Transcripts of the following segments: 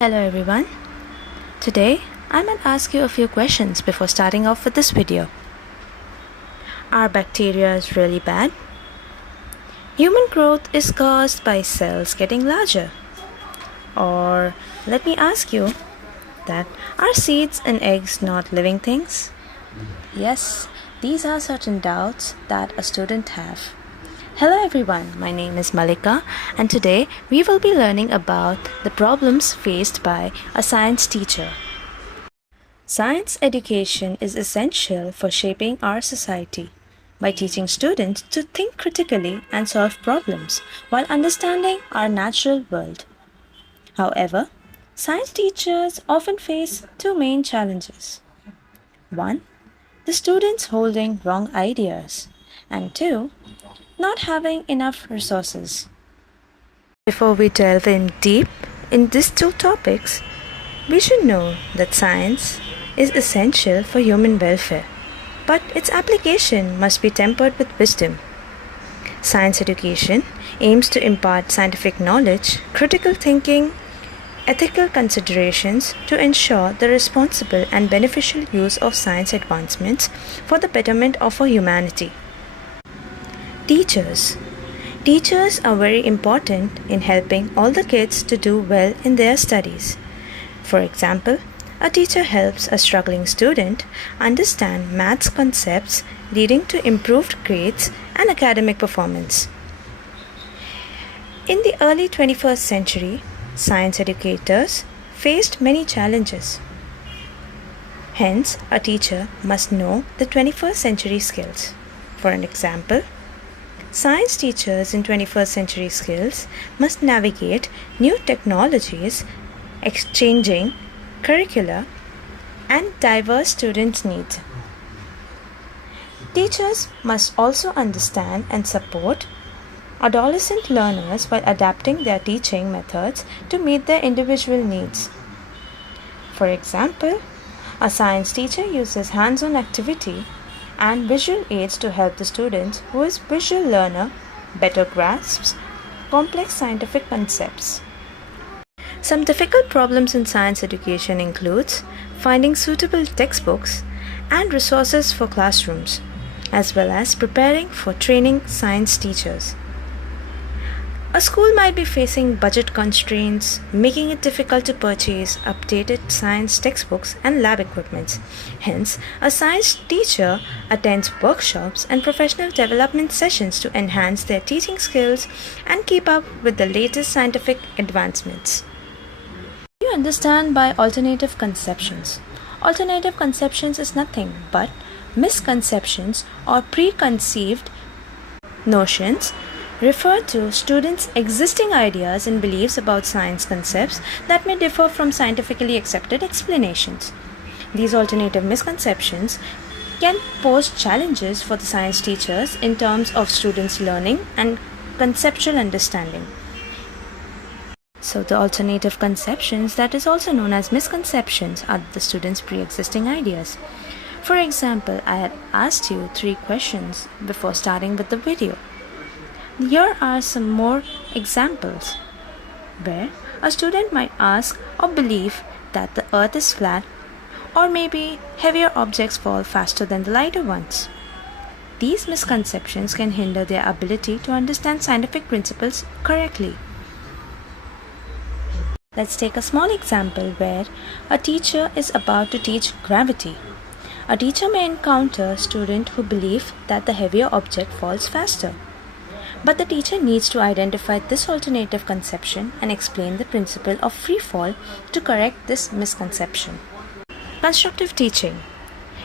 Hello everyone. Today I might ask you a few questions before starting off with this video. Are bacteria really bad? Human growth is caused by cells getting larger. Or let me ask you that are seeds and eggs not living things? Yes, these are certain doubts that a student have. Hello everyone, my name is Malika and today we will be learning about the problems faced by a science teacher. Science education is essential for shaping our society by teaching students to think critically and solve problems while understanding our natural world. However, science teachers often face two main challenges. One, the students holding wrong ideas, and two, not having enough resources. Before we delve in deep in these two topics, we should know that science is essential for human welfare, but its application must be tempered with wisdom. Science education aims to impart scientific knowledge, critical thinking, ethical considerations to ensure the responsible and beneficial use of science advancements for the betterment of our humanity. Teachers are very important in helping all the kids to do well in their studies. For example, a teacher helps a struggling student understand maths concepts, leading to improved grades and academic performance. In the early 21st century, science educators faced many challenges. Hence, a teacher must know the 21st century skills. For an example, science teachers in 21st century skills must navigate new technologies, exchanging curricula, and diverse students' needs. Teachers must also understand and support adolescent learners while adapting their teaching methods to meet their individual needs. For example, a science teacher uses hands-on activity and visual aids to help the students who is visual learner better grasps complex scientific concepts. Some difficult problems in science education includes finding suitable textbooks and resources for classrooms, as well as preparing for training science teachers. A school might be facing budget constraints, making it difficult to purchase updated science textbooks and lab equipment. Hence, a science teacher attends workshops and professional development sessions to enhance their teaching skills and keep up with the latest scientific advancements. What do you understand by alternative conceptions? Alternative conceptions is nothing but misconceptions or preconceived notions refer to students' existing ideas and beliefs about science concepts that may differ from scientifically accepted explanations. These alternative misconceptions can pose challenges for the science teachers in terms of students' learning and conceptual understanding. So the alternative conceptions, that is also known as misconceptions, are the students' pre-existing ideas. For example, I had asked you 3 questions before starting with the video. Here are some more examples where a student might ask or believe that the earth is flat, or maybe heavier objects fall faster than the lighter ones. These misconceptions can hinder their ability to understand scientific principles correctly. Let's take a small example where a teacher is about to teach gravity. A teacher may encounter a student who believe that the heavier object falls faster. But the teacher needs to identify this alternative conception and explain the principle of free fall to correct this misconception. Constructive teaching.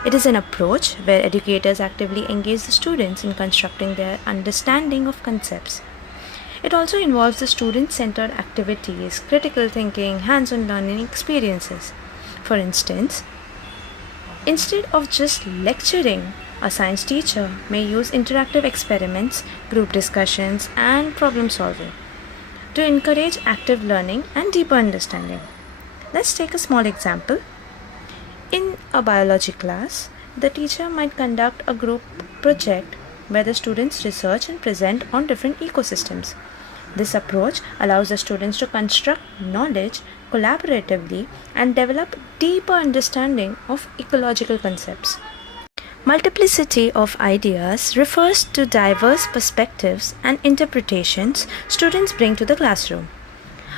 It is an approach where educators actively engage the students in constructing their understanding of concepts. It also involves the student-centered activities, critical thinking, hands-on learning experiences. For instance, instead of just lecturing, a science teacher may use interactive experiments, group discussions, and problem solving to encourage active learning and deeper understanding. Let's take a small example. In a biology class, the teacher might conduct a group project where the students research and present on different ecosystems. This approach allows the students to construct knowledge collaboratively and develop deeper understanding of ecological concepts. Multiplicity of ideas refers to diverse perspectives and interpretations students bring to the classroom.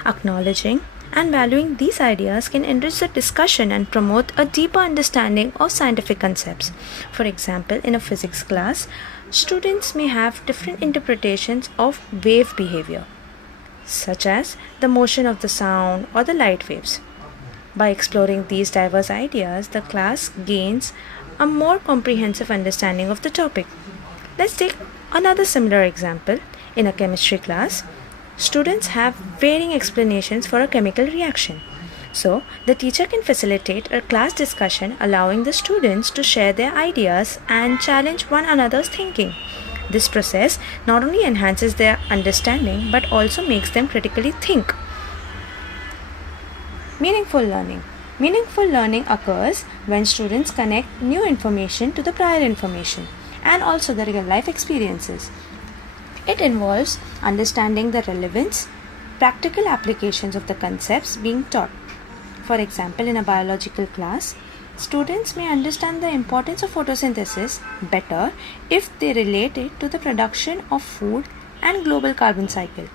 Acknowledging and valuing these ideas can enrich the discussion and promote a deeper understanding of scientific concepts. For example, in a physics class, students may have different interpretations of wave behavior, such as the motion of the sound or the light waves. By exploring these diverse ideas, the class gains a more comprehensive understanding of the topic. Let's take another similar example. In a chemistry class, students have varying explanations for a chemical reaction. So, the teacher can facilitate a class discussion, allowing the students to share their ideas and challenge one another's thinking. This process not only enhances their understanding but also makes them critically think. Meaningful learning. Meaningful learning occurs when students connect new information to the prior information and also the real life experiences. It involves understanding the relevance, practical applications of the concepts being taught. For example, in a biological class, students may understand the importance of photosynthesis better if they relate it to the production of food and global carbon cycle.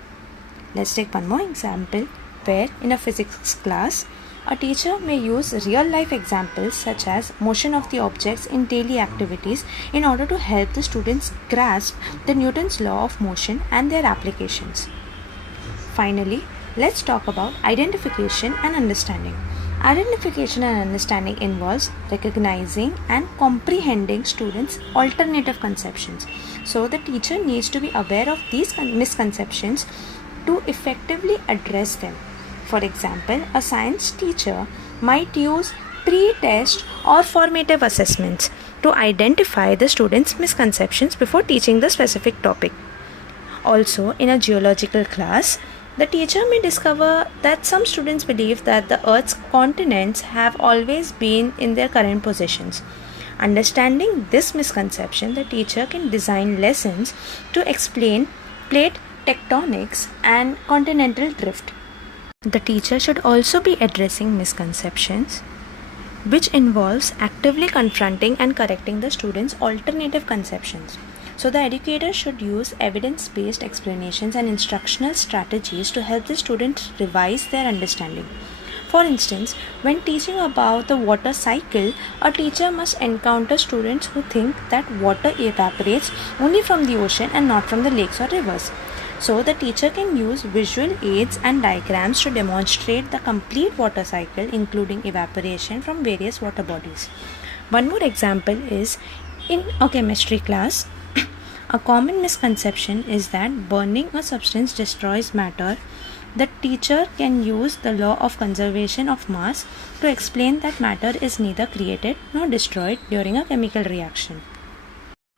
Let's take one more example where in a physics class, a teacher may use real-life examples such as motion of the objects in daily activities in order to help the students grasp the Newton's law of motion and their applications. Finally, let's talk about identification and understanding. Identification and understanding involves recognizing and comprehending students' alternative conceptions. So, the teacher needs to be aware of these misconceptions to effectively address them. For example, a science teacher might use pre-test or formative assessments to identify the students' misconceptions before teaching the specific topic. Also, in a geological class, the teacher may discover that some students believe that the Earth's continents have always been in their current positions. Understanding this misconception, the teacher can design lessons to explain plate tectonics and continental drift. The teacher should also be addressing misconceptions, which involves actively confronting and correcting the students' alternative conceptions. So, the educator should use evidence-based explanations and instructional strategies to help the students revise their understanding. For instance, when teaching about the water cycle, a teacher must encounter students who think that water evaporates only from the ocean and not from the lakes or rivers. So, the teacher can use visual aids and diagrams to demonstrate the complete water cycle, including evaporation from various water bodies. One more example is in a chemistry class. A common misconception is that burning a substance destroys matter. The teacher can use the law of conservation of mass to explain that matter is neither created nor destroyed during a chemical reaction.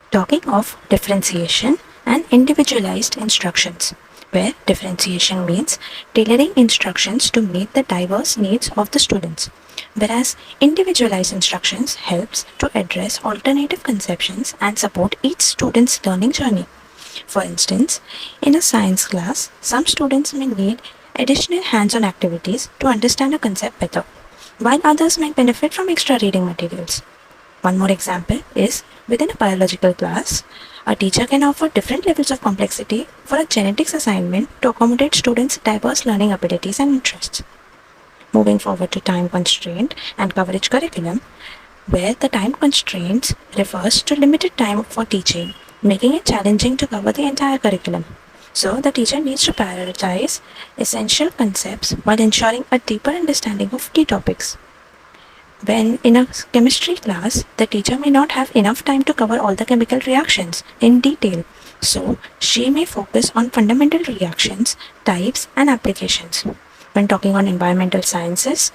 Talking of differentiation and individualized instructions, where differentiation means tailoring instructions to meet the diverse needs of the students, whereas individualized instructions helps to address alternative conceptions and support each student's learning journey. For instance, in a science class, some students may need additional hands-on activities to understand a concept better, while others might benefit from extra reading materials. One more example is within a biological class, a teacher can offer different levels of complexity for a genetics assignment to accommodate students' diverse learning abilities and interests. Moving forward to time constraint and coverage curriculum, where the time constraints refers to limited time for teaching, making it challenging to cover the entire curriculum. So, the teacher needs to prioritize essential concepts while ensuring a deeper understanding of key topics. When in a chemistry class, the teacher may not have enough time to cover all the chemical reactions in detail, so she may focus on fundamental reactions, types, and applications. When talking on environmental sciences,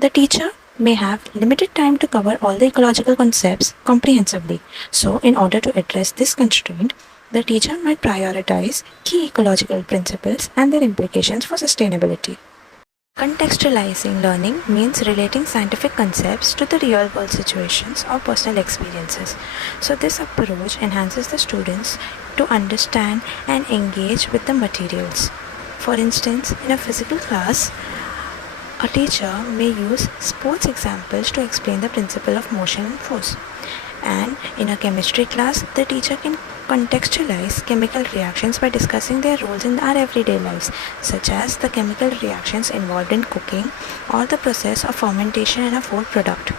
the teacher may have limited time to cover all the ecological concepts comprehensively. So, in order to address this constraint, the teacher might prioritize key ecological principles and their implications for sustainability. Contextualizing learning means relating scientific concepts to the real-world situations or personal experiences. So this approach enhances the students to understand and engage with the materials. For instance, in a physical class, a teacher may use sports examples to explain the principle of motion and force. And in a chemistry class, the teacher can contextualize chemical reactions by discussing their roles in our everyday lives, such as the chemical reactions involved in cooking or the process of fermentation in a food product.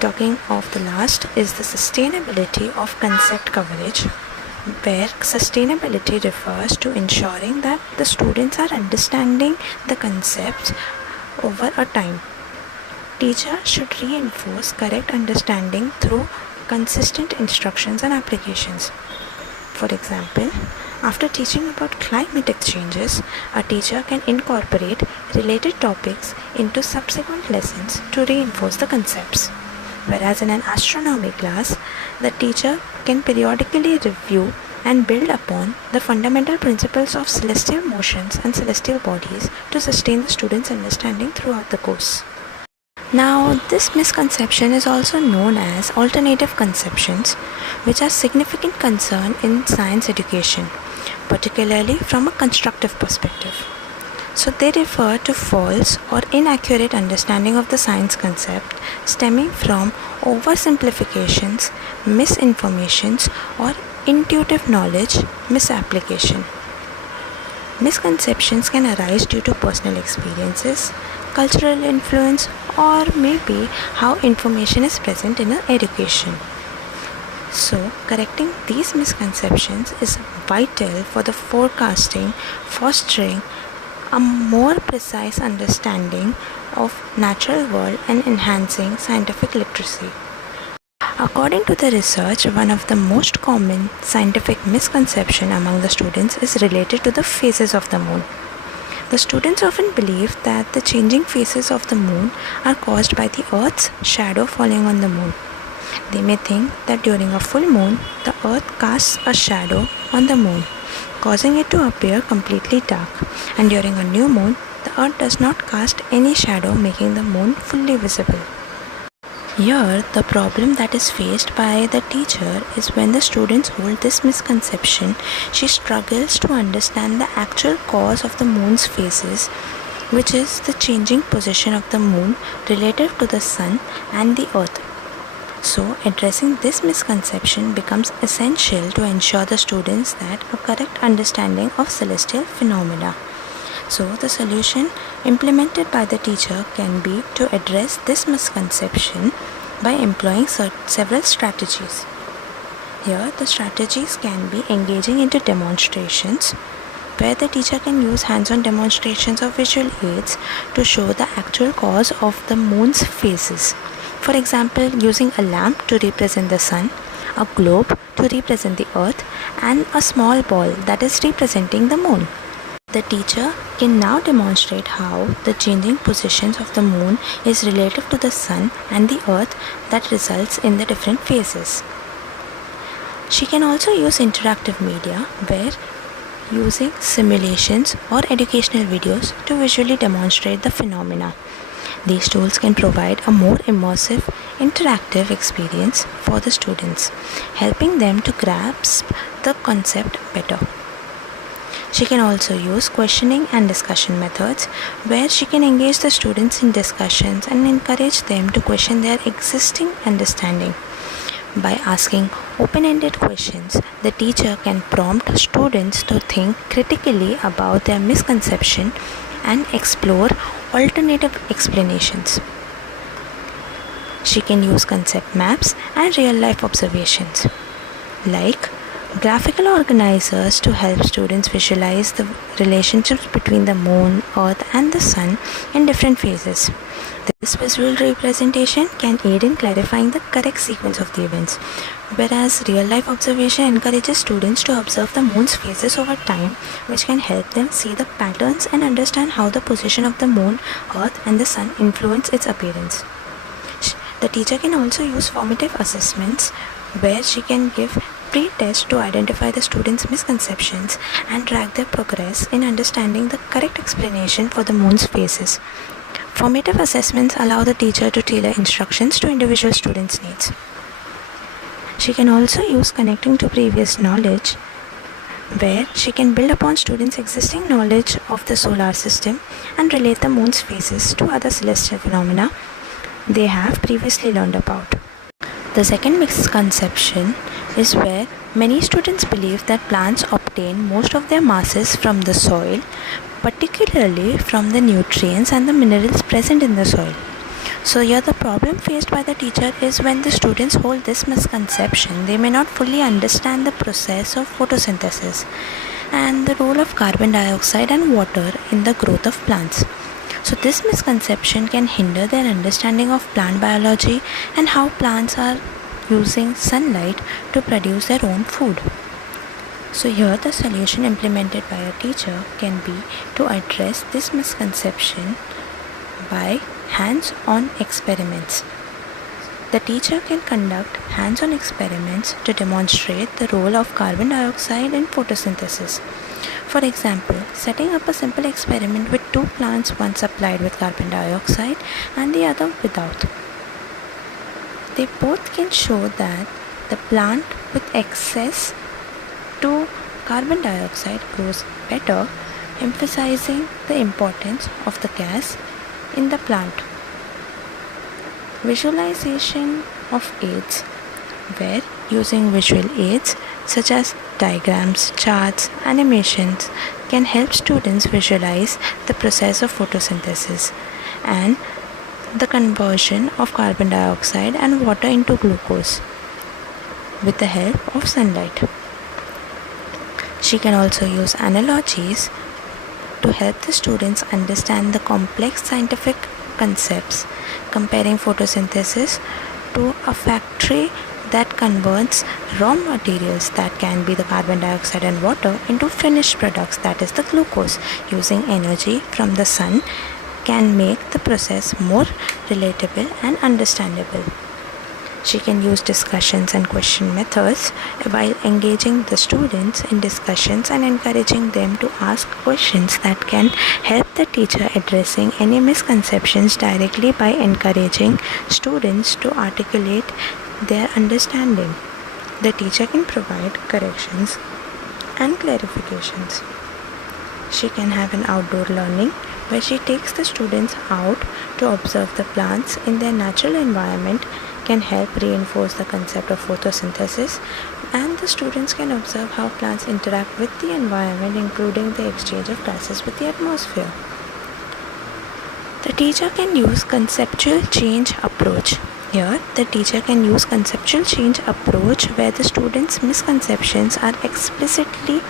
Talking of the last is the sustainability of concept coverage, where sustainability refers to ensuring that the students are understanding the concepts over a time. Teacher should reinforce correct understanding through consistent instructions and applications. For example, after teaching about climate changes, a teacher can incorporate related topics into subsequent lessons to reinforce the concepts. Whereas in an astronomy class, the teacher can periodically review and build upon the fundamental principles of celestial motions and celestial bodies to sustain the students' understanding throughout the course. Now, this misconception is also known as alternative conceptions, which are significant concern in science education, particularly from a constructive perspective. So they refer to false or inaccurate understanding of the science concept stemming from oversimplifications, misinformations, or intuitive knowledge misapplication. Misconceptions can arise due to personal experiences, cultural influence, or maybe how information is present in education. So, correcting these misconceptions is vital for the forecasting, fostering a more precise understanding of natural world and enhancing scientific literacy. According to the research, one of the most common scientific misconceptions among the students is related to the phases of the moon. The students often believe that the changing phases of the moon are caused by the Earth's shadow falling on the moon. They may think that during a full moon, the Earth casts a shadow on the moon, causing it to appear completely dark, and during a new moon, the Earth does not cast any shadow, making the moon fully visible. Here, the problem that is faced by the teacher is when the students hold this misconception, she struggles to understand the actual cause of the moon's phases, which is the changing position of the moon relative to the sun and the earth. So, addressing this misconception becomes essential to ensure the students that a correct understanding of celestial phenomena. So, the solution implemented by the teacher can be to address this misconception by employing several strategies. Here, the strategies can be engaging into demonstrations, where the teacher can use hands-on demonstrations of visual aids to show the actual cause of the moon's phases. For example, using a lamp to represent the sun, a globe to represent the earth, and a small ball that is representing the moon. The teacher can now demonstrate how the changing positions of the moon is relative to the sun and the earth that results in the different phases. She can also use interactive media where using simulations or educational videos to visually demonstrate the phenomena. These tools can provide a more immersive, interactive experience for the students, helping them to grasp the concept better. She can also use questioning and discussion methods where she can engage the students in discussions and encourage them to question their existing understanding. By asking open-ended questions, the teacher can prompt students to think critically about their misconception and explore alternative explanations. She can use concept maps and real-life observations, like graphical organizers, to help students visualize the relationships between the moon, earth, and the sun in different phases. This visual representation can aid in clarifying the correct sequence of the events, whereas real-life observation encourages students to observe the moon's phases over time, which can help them see the patterns and understand how the position of the moon, earth, and the sun influence its appearance. The teacher can also use formative assessments where she can give pre-tests to identify the students' misconceptions and track their progress in understanding the correct explanation for the moon's phases. Formative assessments allow the teacher to tailor instructions to individual students' needs. She can also use connecting to previous knowledge where she can build upon students' existing knowledge of the solar system and relate the moon's phases to other celestial phenomena they have previously learned about. The second misconception is where many students believe that plants obtain most of their masses from the soil, particularly from the nutrients and the minerals present in the soil. So here the problem faced by the teacher is when the students hold this misconception, they may not fully understand the process of photosynthesis and the role of carbon dioxide and water in the growth of plants. So this misconception can hinder their understanding of plant biology and how plants are using sunlight to produce their own food. So here the solution implemented by a teacher can be to address this misconception by hands-on experiments. The teacher can conduct hands-on experiments to demonstrate the role of carbon dioxide in photosynthesis. For example, setting up a simple experiment with two plants, one supplied with carbon dioxide and the other without. They both can show that the plant with access to carbon dioxide grows better, emphasizing the importance of the gas in the plant. Visualization of aids, where using visual aids such as diagrams, charts, animations can help students visualize the process of photosynthesis and the conversion of carbon dioxide and water into glucose with the help of sunlight. She can also use analogies to help the students understand the complex scientific concepts, comparing photosynthesis to a factory that converts raw materials, that can be the carbon dioxide and water, into finished products, that is the glucose. Using energy from the sun can make the process more relatable and understandable. She can use discussions and question methods while engaging the students in discussions and encouraging them to ask questions that can help the teacher addressing any misconceptions directly by encouraging students to articulate their understanding. The teacher can provide corrections and clarifications. She can have an outdoor learning where she takes the students out to observe the plants in their natural environment, can help reinforce the concept of photosynthesis, and the students can observe how plants interact with the environment, including the exchange of gases with the atmosphere. The teacher can use conceptual change approach. Here, the teacher can use conceptual change approach where the students' misconceptions are explicitly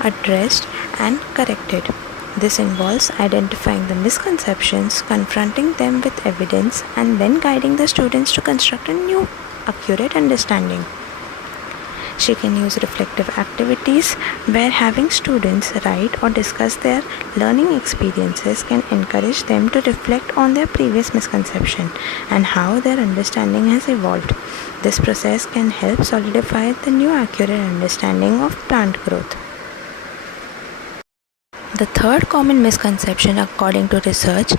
addressed and corrected. This involves identifying the misconceptions, confronting them with evidence, and then guiding the students to construct a new, accurate understanding. She can use reflective activities where having students write or discuss their learning experiences can encourage them to reflect on their previous misconception and how their understanding has evolved. This process can help solidify the new accurate understanding of plant growth. The third common misconception, according to research,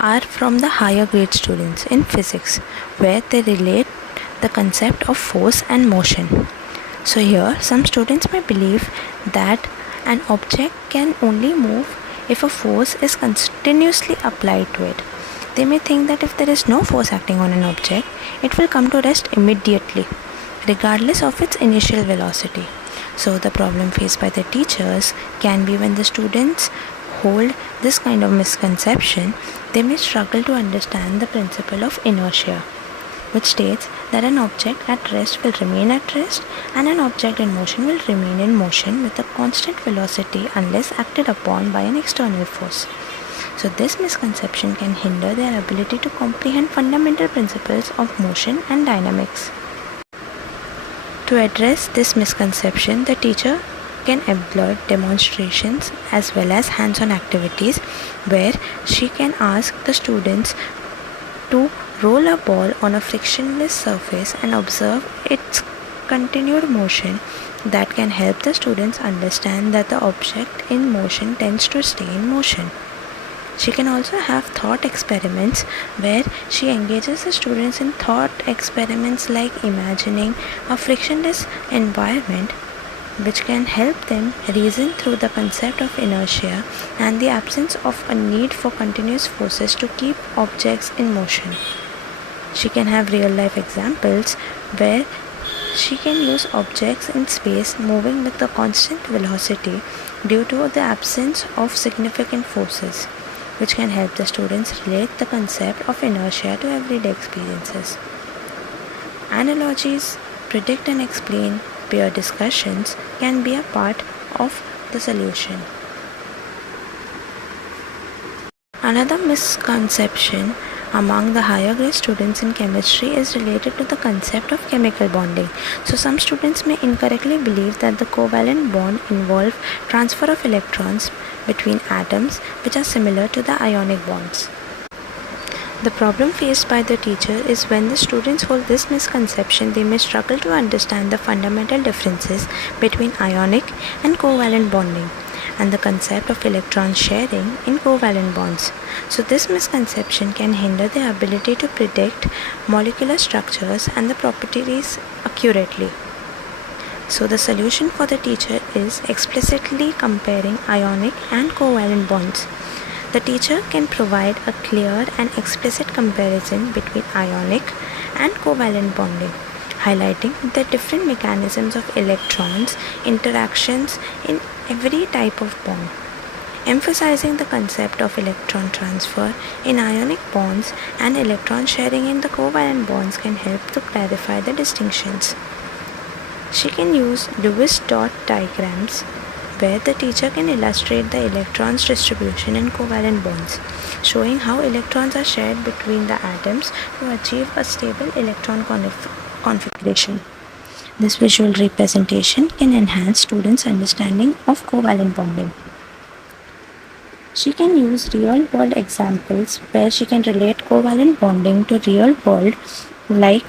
are from the higher grade students in physics, where they relate the concept of force and motion. So here, some students may believe that an object can only move if a force is continuously applied to it. They may think that if there is no force acting on an object, it will come to rest immediately, regardless of its initial velocity. So the problem faced by the teachers can be when the students hold this kind of misconception, they may struggle to understand the principle of inertia, which states that an object at rest will remain at rest and an object in motion will remain in motion with a constant velocity unless acted upon by an external force. So this misconception can hinder their ability to comprehend fundamental principles of motion and dynamics. To address this misconception, the teacher can employ demonstrations as well as hands-on activities where she can ask the students to roll a ball on a frictionless surface and observe its continued motion. That can help the students understand that the object in motion tends to stay in motion. She can also have thought experiments where she engages the students in thought experiments like imagining a frictionless environment which can help them reason through the concept of inertia and the absence of a need for continuous forces to keep objects in motion. She can have real life examples where she can use objects in space moving with a constant velocity due to the absence of significant forces, which can help the students relate the concept of inertia to everyday experiences. Analogies, predict and explain, peer discussions can be a part of the solution. Another misconception among the higher grade students in chemistry is related to the concept of chemical bonding. So some students may incorrectly believe that the covalent bond involves transfer of electrons between atoms which are similar to the ionic bonds. The problem faced by the teacher is when the students hold this misconception, they may struggle to understand the fundamental differences between ionic and covalent bonding and the concept of electron sharing in covalent bonds. So this misconception can hinder their ability to predict molecular structures and the properties accurately. So the solution for the teacher is explicitly comparing ionic and covalent bonds. The teacher can provide a clear and explicit comparison between ionic and covalent bonding, highlighting the different mechanisms of electrons interactions in every type of bond. Emphasizing the concept of electron transfer in ionic bonds and electron sharing in the covalent bonds can help to clarify the distinctions. She can use Lewis dot diagrams where the teacher can illustrate the electrons distribution in covalent bonds, showing how electrons are shared between the atoms to achieve a stable electron configuration. This visual representation can enhance students' understanding of covalent bonding. She can use real-world examples where she can relate covalent bonding to real world like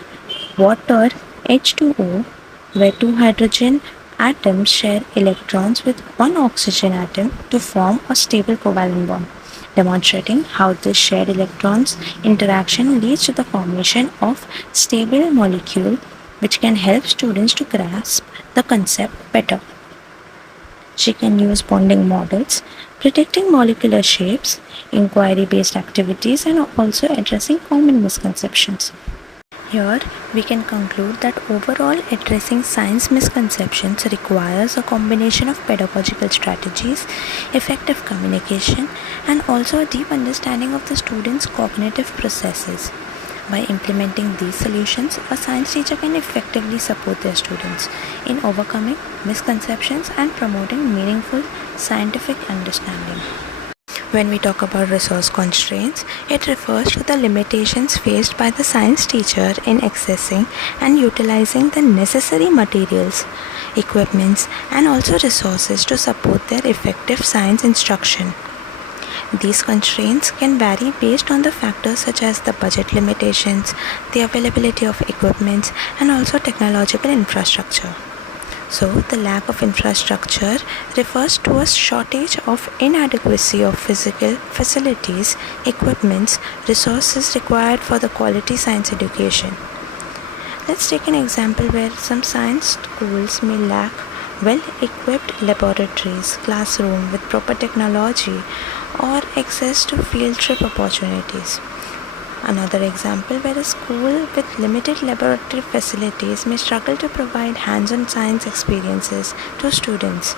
water H2O, where two hydrogen atoms share electrons with one oxygen atom to form a stable covalent bond, demonstrating how this shared electrons interaction leads to the formation of stable molecule, which can help students to grasp the concept better. She can use bonding models, predicting molecular shapes, inquiry-based activities, and also addressing common misconceptions. Here, we can conclude that overall addressing science misconceptions requires a combination of pedagogical strategies, effective communication, and also a deep understanding of the students' cognitive processes. By implementing these solutions, a science teacher can effectively support their students in overcoming misconceptions and promoting meaningful scientific understanding. When we talk about resource constraints, it refers to the limitations faced by the science teacher in accessing and utilizing the necessary materials, equipments, and also resources to support their effective science instruction. These constraints can vary based on the factors such as the budget limitations, the availability of equipments, and also technological infrastructure. So, the lack of infrastructure refers to a shortage of inadequacy of physical facilities, equipments, resources required for the quality science education. Let's take an example where some science schools may lack well-equipped laboratories, classroom with proper technology, or access to field trip opportunities. Another example where a school with limited laboratory facilities may struggle to provide hands-on science experiences to students,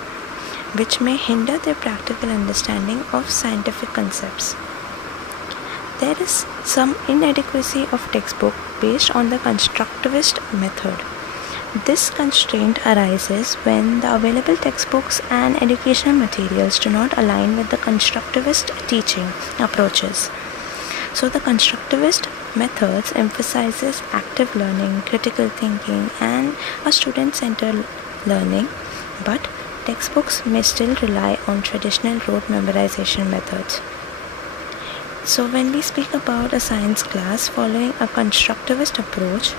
which may hinder their practical understanding of scientific concepts. There is some inadequacy of textbook based on the constructivist method. This constraint arises when the available textbooks and educational materials do not align with the constructivist teaching approaches. So the constructivist methods emphasizes active learning, critical thinking, and a student-centered learning, but textbooks may still rely on traditional rote memorization methods. So when we speak about a science class following a constructivist approach,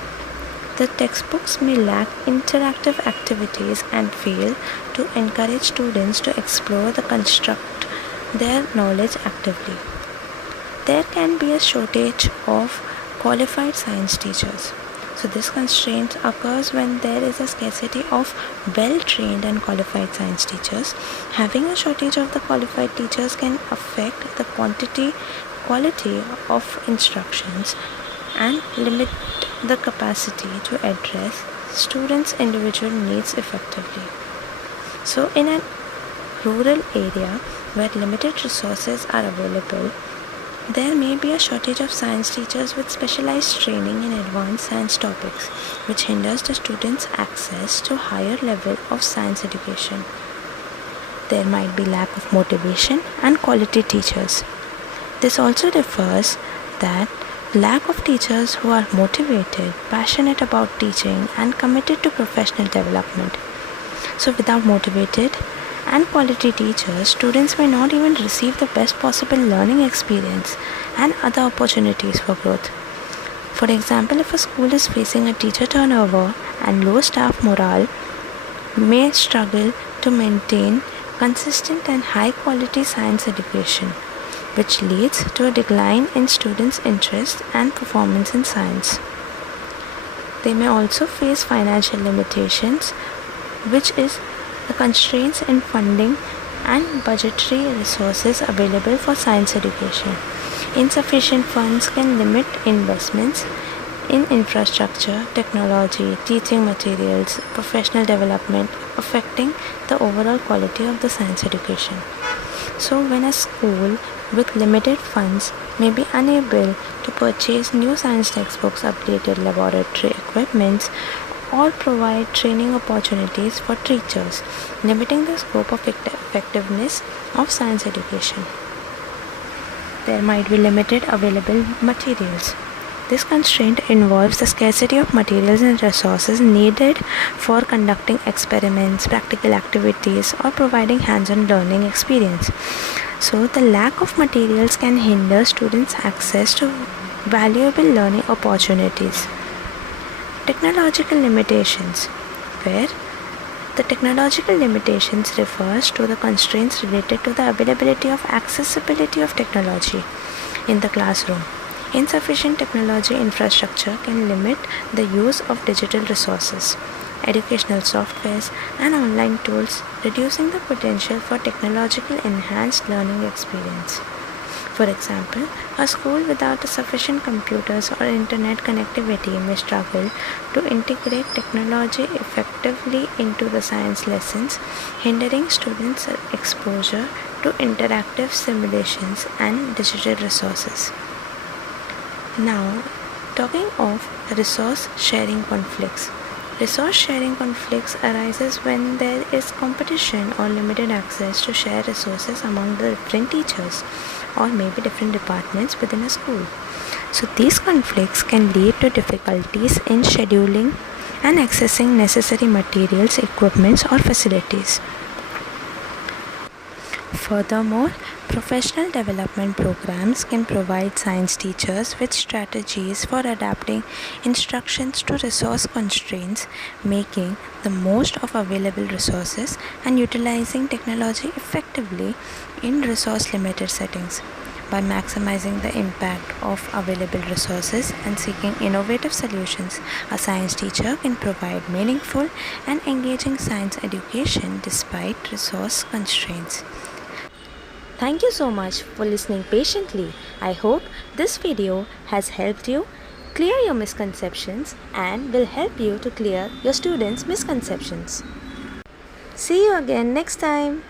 the textbooks may lack interactive activities and fail to encourage students to explore the construct their knowledge actively. There can be a shortage of qualified science teachers. So this constraint occurs when there is a scarcity of well-trained and qualified science teachers. Having a shortage of the qualified teachers can affect the quality of instructions and limit the capacity to address students' individual needs effectively. So in a rural area where limited resources are available, there may be a shortage of science teachers with specialized training in advanced science topics, which hinders the students' access to higher level of science education. There might be lack of motivation and quality teachers. This also refers that lack of teachers who are motivated, passionate about teaching, and committed to professional development. So without motivated and quality teachers, students may not even receive the best possible learning experience and other opportunities for growth. For example, if a school is facing a teacher turnover and low staff morale, may struggle to maintain consistent and high quality science education, which leads to a decline in students' interest and performance in science. They may also face financial limitations, which is the constraints in funding and budgetary resources available for science education. Insufficient funds can limit investments in infrastructure, technology, teaching materials, professional development, affecting the overall quality of the science education. So when a school with limited funds may be unable to purchase new science textbooks, updated laboratory equipment, or provide training opportunities for teachers, limiting the scope of effectiveness of science education. There might be limited available materials. This constraint involves the scarcity of materials and resources needed for conducting experiments, practical activities, or providing hands-on learning experience. So the lack of materials can hinder students' access to valuable learning opportunities. Technological limitations, where the technological limitations refers to the constraints related to the availability of accessibility of technology in the classroom. Insufficient technology infrastructure can limit the use of digital resources, educational softwares, and online tools, reducing the potential for technological enhanced learning experience. For example, a school without sufficient computers or internet connectivity may struggle to integrate technology effectively into the science lessons, hindering students' exposure to interactive simulations and digital resources. Now, talking of resource sharing conflicts. Resource sharing conflicts arises when there is competition or limited access to share resources among the different teachers or maybe different departments within a school. So these conflicts can lead to difficulties in scheduling and accessing necessary materials, equipments, or facilities. Furthermore, professional development programs can provide science teachers with strategies for adapting instructions to resource constraints, making the most of available resources, and utilizing technology effectively in resource-limited settings. By maximizing the impact of available resources and seeking innovative solutions, a science teacher can provide meaningful and engaging science education despite resource constraints. Thank you so much for listening patiently. I hope this video has helped you clear your misconceptions and will help you to clear your students' misconceptions. See you again next time.